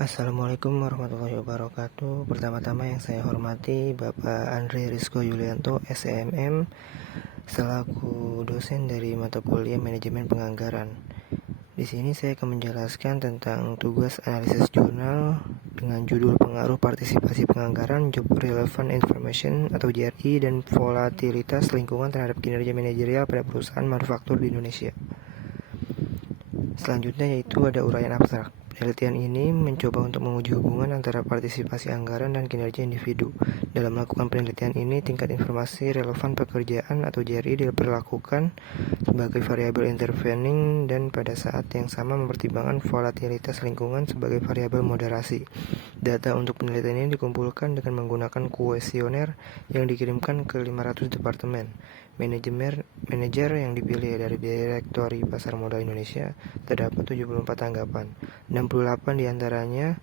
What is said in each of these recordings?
Assalamualaikum warahmatullahi wabarakatuh. Pertama-tama yang saya hormati Bapak Andre Rizko Yulianto, SMM, selaku dosen dari mata kuliah Manajemen Penganggaran. Di sini saya akan menjelaskan tentang tugas analisis jurnal dengan judul pengaruh partisipasi penganggaran, job relevant information atau JRI, dan volatilitas lingkungan terhadap kinerja manajerial pada perusahaan manufaktur di Indonesia. Selanjutnya yaitu ada uraian abstrak. Penelitian ini mencoba untuk menguji hubungan antara partisipasi anggaran dan kinerja individu. Dalam melakukan penelitian ini, tingkat informasi relevan pekerjaan atau JRI diperlakukan sebagai variabel intervening dan pada saat yang sama mempertimbangkan volatilitas lingkungan sebagai variabel moderasi. Data untuk penelitian ini dikumpulkan dengan menggunakan kuesioner yang dikirimkan ke 500 departemen. Manajer yang dipilih dari Direktori Pasar Modal Indonesia, terdapat 74 tanggapan, 68 diantaranya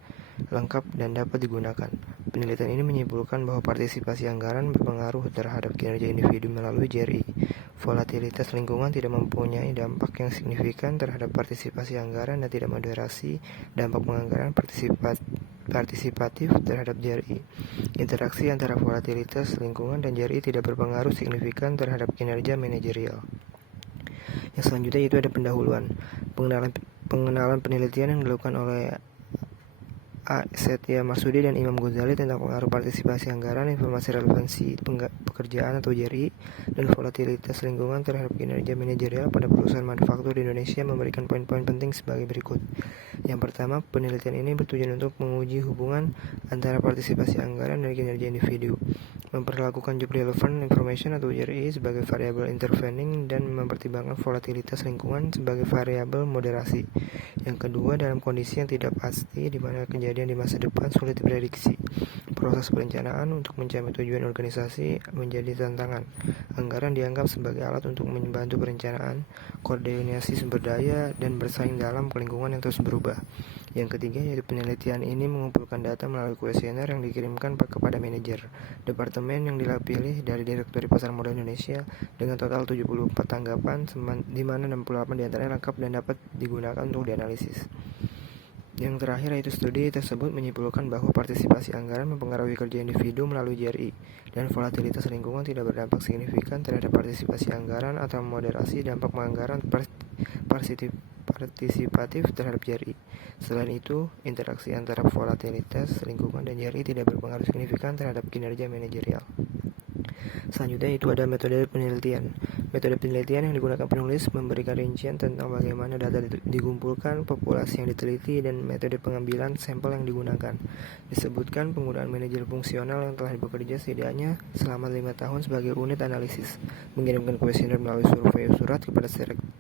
lengkap dan dapat digunakan. Penelitian ini menyimpulkan bahwa partisipasi anggaran berpengaruh terhadap kinerja individu melalui JRI. Volatilitas lingkungan tidak mempunyai dampak yang signifikan terhadap partisipasi anggaran dan tidak moderasi dampak penganggaran partisipatif terhadap JRI. Interaksi antara volatilitas lingkungan dan JRI tidak berpengaruh signifikan terhadap kinerja manajerial. Yang selanjutnya itu ada pendahuluan. Pengenalan penelitian yang dilakukan oleh A. Setia Marsudi dan Imam Ghazali tentang pengaruh partisipasi anggaran, informasi relevansi pekerjaan atau JRI, dan volatilitas lingkungan terhadap kinerja manajerial pada perusahaan manufaktur di Indonesia memberikan poin-poin penting sebagai berikut. Yang pertama, penelitian ini bertujuan untuk menguji hubungan antara partisipasi anggaran dan kinerja individu, memperlakukan job relevant information atau JRI sebagai variabel intervening dan mempertimbangkan volatilitas lingkungan sebagai variabel moderasi. Yang kedua, dalam kondisi yang tidak pasti di mana kejadian di masa depan sulit diprediksi, proses perencanaan untuk mencapai tujuan organisasi menjadi tantangan. Anggaran dianggap sebagai alat untuk membantu perencanaan, koordinasi sumber daya, dan bersaing dalam lingkungan yang terus berubah. Yang ketiga, yaitu penelitian ini mengumpulkan data melalui kuesioner yang dikirimkan kepada manajer departemen yang dipilih dari Direktori Pasar Modal Indonesia dengan total 74 tanggapan, di mana 68 diantaranya lengkap dan dapat digunakan untuk dianalisis. Yang terakhir yaitu studi tersebut menyimpulkan bahwa partisipasi anggaran mempengaruhi kerja individu melalui JRI, dan volatilitas lingkungan tidak berdampak signifikan terhadap partisipasi anggaran atau moderasi dampak penganggaran partisipatif terhadap JRI. Selain itu, interaksi antara volatilitas lingkungan dan JRI tidak berpengaruh signifikan terhadap kinerja manajerial. Selanjutnya itu ada metode penelitian. Metode penelitian yang digunakan penulis memberikan rincian tentang bagaimana data dikumpulkan, populasi yang diteliti, dan metode pengambilan sampel yang digunakan. Disebutkan penggunaan manajer fungsional yang telah bekerja setidaknya selama 5 tahun sebagai unit analisis, mengirimkan kuesioner melalui survei surat kepada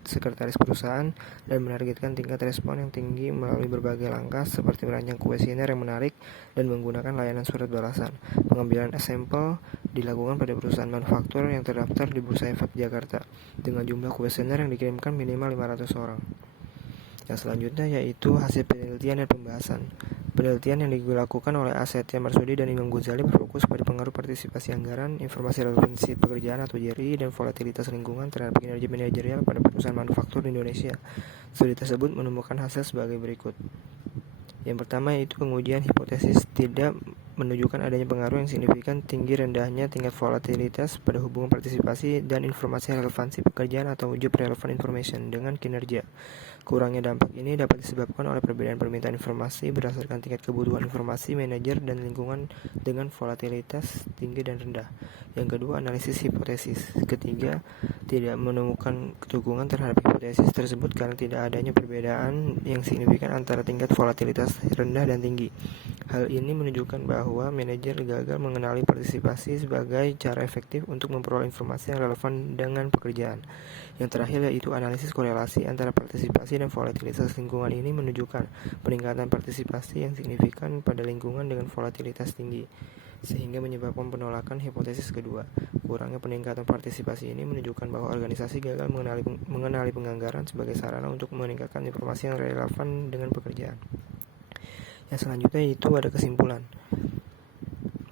sekretaris perusahaan, dan menargetkan tingkat respon yang tinggi melalui berbagai langkah seperti merancang kuesioner yang menarik dan menggunakan layanan surat balasan. Pengambilan sampel dilakukan pada perusahaan manufaktur yang terdaftar di Bursa Efek Jakarta dengan jumlah kuesioner yang dikirimkan minimal 500 orang. Yang selanjutnya yaitu hasil penelitian dan pembahasan. Penelitian yang dilakukan oleh A. Setia Marsudi dan Imam Ghazali berfokus pada pengaruh partisipasi anggaran, informasi relevansi pekerjaan atau JRI, dan volatilitas lingkungan terhadap kinerja manajerial pada perusahaan manufaktur di Indonesia. Studi tersebut menemukan hasil sebagai berikut. Yang pertama yaitu pengujian hipotesis tidak menunjukkan adanya pengaruh yang signifikan tinggi rendahnya tingkat volatilitas pada hubungan partisipasi dan informasi relevansi pekerjaan atau job relevant information dengan kinerja. Kurangnya dampak ini dapat disebabkan oleh perbedaan permintaan informasi berdasarkan tingkat kebutuhan informasi manajer dan lingkungan dengan volatilitas tinggi dan rendah. Yang kedua, analisis hipotesis. Ketiga, tidak menemukan dukungan terhadap hipotesis tersebut karena tidak adanya perbedaan yang signifikan antara tingkat volatilitas rendah dan tinggi. Hal ini menunjukkan bahwa manajer gagal mengenali partisipasi sebagai cara efektif untuk memperoleh informasi yang relevan dengan pekerjaan. Yang terakhir yaitu analisis korelasi antara partisipasi dan volatilitas lingkungan ini menunjukkan peningkatan partisipasi yang signifikan pada lingkungan dengan volatilitas tinggi, sehingga menyebabkan penolakan hipotesis kedua. Kurangnya peningkatan partisipasi ini menunjukkan bahwa organisasi gagal mengenali penganggaran sebagai sarana untuk meningkatkan informasi yang relevan dengan pekerjaan. Yang selanjutnya itu ada kesimpulan.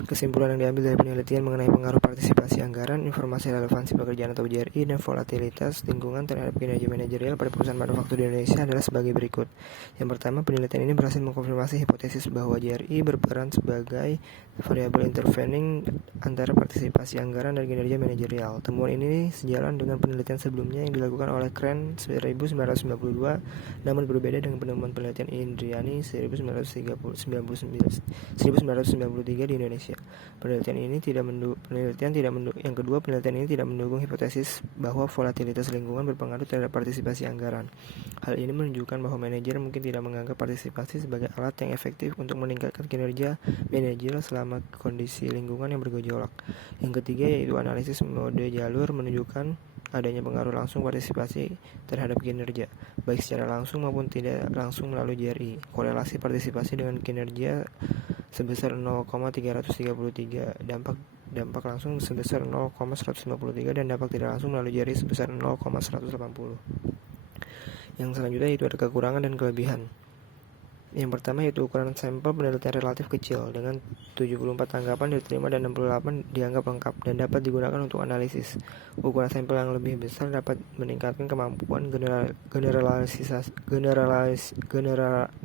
Kesimpulan yang diambil dari penelitian mengenai pengaruh partisipasi anggaran, informasi relevansi pekerjaan atau JRI, dan volatilitas lingkungan terhadap kinerja manajerial pada perusahaan manufaktur di Indonesia adalah sebagai berikut. Yang pertama, penelitian ini berhasil mengkonfirmasi hipotesis bahwa JRI berperan sebagai variabel intervening antara partisipasi anggaran dan kinerja manajerial. Temuan ini sejalan dengan penelitian sebelumnya yang dilakukan oleh Kren 1992, namun berbeda dengan penemuan penelitian Indriani 1993 di Indonesia. Yang kedua, penelitian ini tidak mendukung hipotesis bahwa volatilitas lingkungan berpengaruh terhadap partisipasi anggaran. Hal ini menunjukkan bahwa manajer mungkin tidak menganggap partisipasi sebagai alat yang efektif untuk meningkatkan kinerja manajer selama kondisi lingkungan yang bergejolak. Yang ketiga, yaitu analisis mode jalur menunjukkan adanya pengaruh langsung partisipasi terhadap kinerja, baik secara langsung maupun tidak langsung melalui JRI. Korelasi partisipasi dengan kinerja sebesar 0,333, dampak langsung sebesar 0,153, dan dampak tidak langsung melalui JRI sebesar 0,180. Yang selanjutnya itu ada kekurangan dan kelebihan. Yang pertama yaitu ukuran sampel penelitian relatif kecil, dengan 74 tanggapan diterima dan 68 dianggap lengkap dan dapat digunakan untuk analisis. Ukuran sampel yang lebih besar dapat meningkatkan kemampuan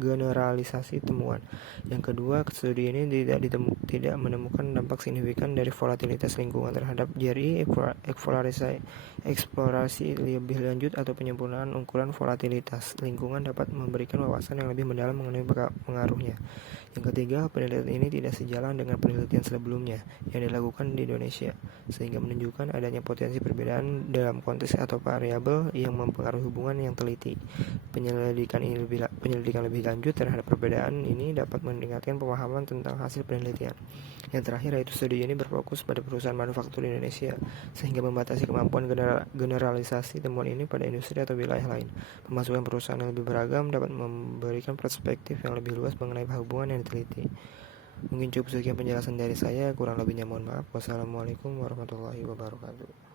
generalisasi temuan. Yang kedua, studi ini tidak menemukan dampak signifikan dari volatilitas lingkungan terhadap JRI. Eksplorasi lebih lanjut atau penyempurnaan ukuran volatilitas lingkungan dapat memberikan wawasan yang lebih mendalam mengenai pengaruhnya. Yang ketiga, penelitian ini tidak sejalan dengan penelitian sebelumnya yang dilakukan di Indonesia, sehingga menunjukkan adanya potensi perbedaan dalam konteks atau variabel yang mempengaruhi hubungan yang teliti. Penyelidikan lebih lanjut terhadap perbedaan ini dapat meningkatkan pemahaman tentang hasil penelitian. Yang terakhir, yaitu studi ini berfokus pada perusahaan manufaktur di Indonesia, sehingga membatasi kemampuan generalisasi temuan ini pada industri atau wilayah lain. Pemasukan perusahaan yang lebih beragam dapat memberikan perspektif yang lebih luas mengenai hubungan yang diteliti. Mungkin cukup sekian penjelasan dari saya, kurang lebihnya mohon maaf. Wassalamualaikum warahmatullahi wabarakatuh.